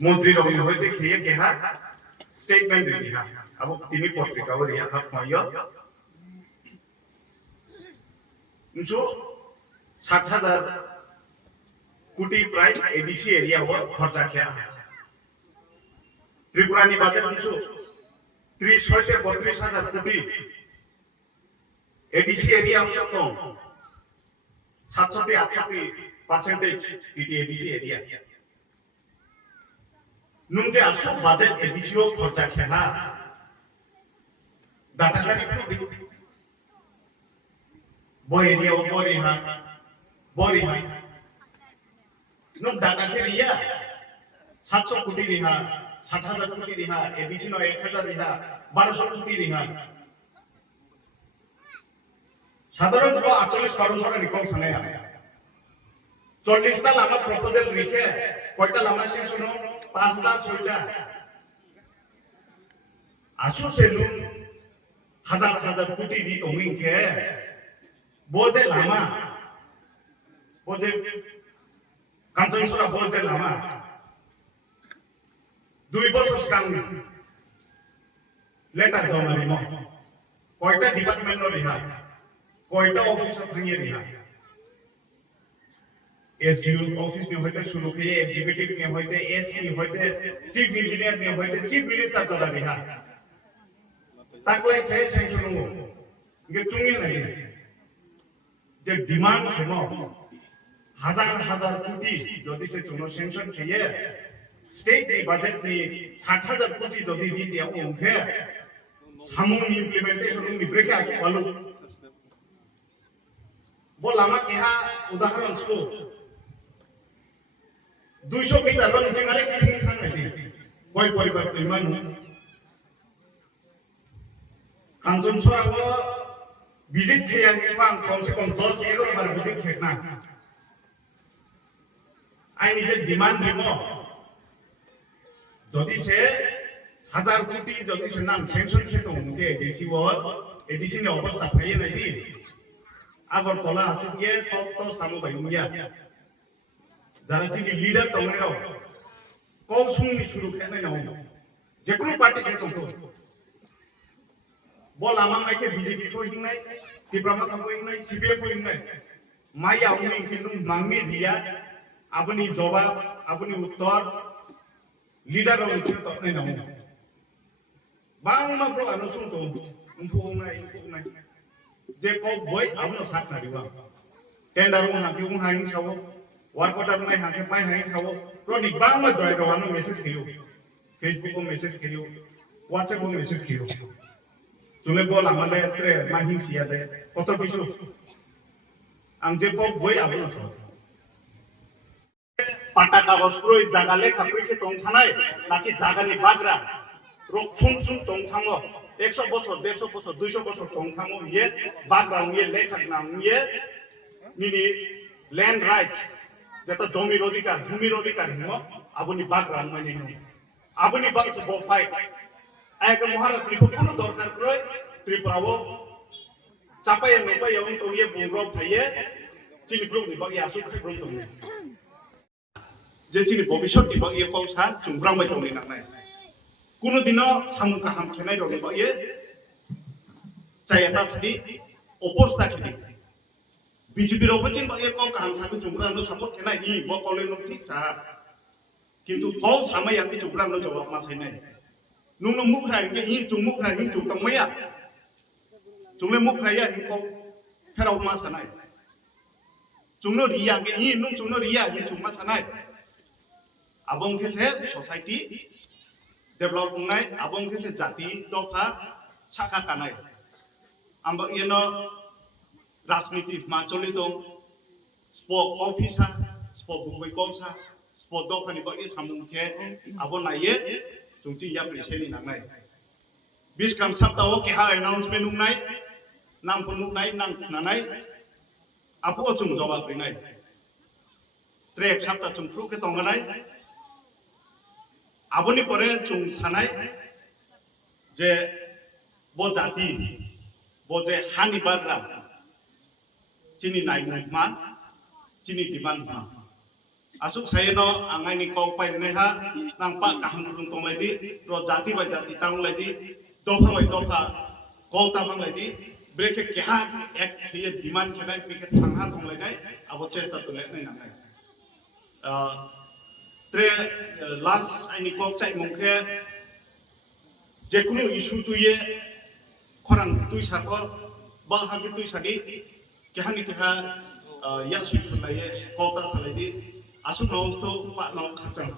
মন্ত্রী রবি হইতে খেয়ে কেহা স্টেটমেন্ট রিহা আবো তিনি পত্রিকা রিহা হাত মাইয়া 60,000 কোটি প্রায় এডিসি এরিয়া খরচা খেয়া ত্রিপুরানি বাজেট 30 হইতে 32,000 কোটি এডিসি এরিয়া তো 67-68% এডিসি এরিয়া নুনতে আসো বাজেট এডিসিও খরচা খেয়া দাটাগারি boy dia bori ha nuk data ke liya 700 কোটি রিহা 60,000 কোটি রিহা এডিশন 1000 রিহা 1200 কোটি রিহা সাধারণত 48 ধরে নিকম সানে 40 টা লামা প্রপোজাল রিখে কয়টা লামা সেকশন 5টা 6টা আসো সেলু হাজার হাজার কোটি রি ওমিকে बोझे लामा बोझे कांचनसुरा बोझे लामा 2 বছর কাম লেটার জমা নিমো কয়টা ডিপার্টমেন্ট রিহা কয়টা অফিস ভাঙিয়ে রিহা एसडीओ ऑफिस में होते शुरू किए एग्जीक्यूटिव में होते एसई होते चीफ इंजीनियर में होते चीफ मिनिस्टर चला रिहा ताकले से सुनो ये चुंगी नहीं যে ডিমান্ড কেন হাজার হাজার কোটি যদি সে কোনো সেনশন খেয়ে স্টেট এই বাজেট নি 60,000 কোটি যদি দি দিয়া ওকে সামুন ইমপ্লিমেন্টেশন নি ব্রেকে আসে বলো বল আমাকে হা উদাহরণ সু 200 মিটার রন জিমারে কি খান নাই কই পরিবার তুই মানু কাঞ্চন সরাবো विजिट थे कम से कम 10-11 बार विजिट खेना आई निजे डिमांड रिमो जदि से 1000 कोटी जदि से नाम सेंक्शन खेतो उनके एडिसी ने अवस्था थाये नै दि আগরতলা আচুকিয়ে তত্ত সামু বাইউমিয়া যারা যিনি লিডার তংরেও কৌসুমনি শুরু খেনাই নাও যে কোনো পার্টি খেতো বল আমার মাইকে বিজেপি কো হিংনাই ত্রিপুরা কো হিংনাই সিপিএম কো হিংনাই মাইয়া উনি কিন্তু মাংমি রিয়া আপনি জবাব আপনি উত্তর লিডার হইছে তখনই নাও বাংলা প্রো আনুসুন তো উনকো নাই যে কো বই আপনি সাথ না দিবা টেন্ডার ও হাকি ও হাই সাবো ওয়ার্ক অর্ডার নাই হাকি পাই হাই সাবো প্রনিক বাংলা জয় রওয়ানো মেসেজ দিও ফেসবুক ও মেসেজ দিও হোয়াটসঅ্যাপ ও মেসেজ দিও তুমি বল আমালে এত্রে মাহি সিয়াদে কত কিছু আম যে কো বই আপনি সব পাটা কাগজ কই জাগালে খাপরিকে টং থানাই নাকি জাগানি বাগরা রক্ষণ চুন টং থামো 100 বছর 150 বছর 200 বছর টং থামো ইয়ে বাগরা ইয়ে লেখাক নাম ইয়ে নিনি ল্যান্ড রাইটস যেটা জমির অধিকার ভূমির অধিকার হিমো আপনি বাগরা মানে নো আপনি বাংস বো ফাইট আয়কে মহারাষ্ট্র को কোনো দরকার কই ত্রিপুরাও চাপায় নপায় এবং তো ইয়ে বুগ্রব থাইয়ে চিনি গ্রুপ নি বাকি আসু খাইব্রম তো যে চিনি ভবিষ্যৎ নি বাকি কৌসা চুংব্রাং বাই দংনি নাংনাই কোনো দিন সামু কাহাম খেনাই রনি বাকি চাইতা সদি অপোস্তা খেনি বিজেপি রব চিন বাকি কম কাহাম সাবি চুংব্রাং নো সাপোর্ট খেনাই ই ব কলে নো ঠিক সা কিন্তু কও সামাই আমি চুংব্রাং নো জবাব মাসাই নাই नुनो मुखरा इनके इ चुंग मुखरा हि चुंग तंगमया चुंगले मुखरा या इनको फेराव मा सनाय चुंगनो रिया के इ नु चुंगनो रिया हि चुंग मा सनाय आबंग के से सोसाइटी डेभलप नाय आबंग के से जाति दफा शाखा कानाय आंबा येनो राजनीति मा चलि दं स्पोक ऑफिसा स्पोक बुबै कौसा स्पोक दफानि बा ए सामुं के आबो नाये चुंची या प्रेसेनी नांनाय बिस काम सप्ताह के हा अनाउंसमेंट नुनाय नाम को नुनाय नाम नानाय आपो चुंग जवाब रिनाय ट्रेक सप्ताह चुंग फ्रु के तंगनाय आबोनि परे चुंग सानाय जे बो जाति बो जे हानि बाग्रा चिनी नाय मा चिनी डिमांड मा asuk saya no angai ni kau pai neha nang pak kahang kurung tong lagi ro jati by jati tang lagi dofa by dofa kau tabang lagi breke keha ek hiye demand kenai pike thangha tong lagi abo chesta tu le nai nangai tre last ani kok chai mongke যেকোনো issue তুইয়ে খরাং তুই সাকো বা হাকি তুই সাদি কেহানি কেহা ইয়া সুই সুলাইয়ে কতা সালাইদি আসু নমস্ত পা নম খাচাং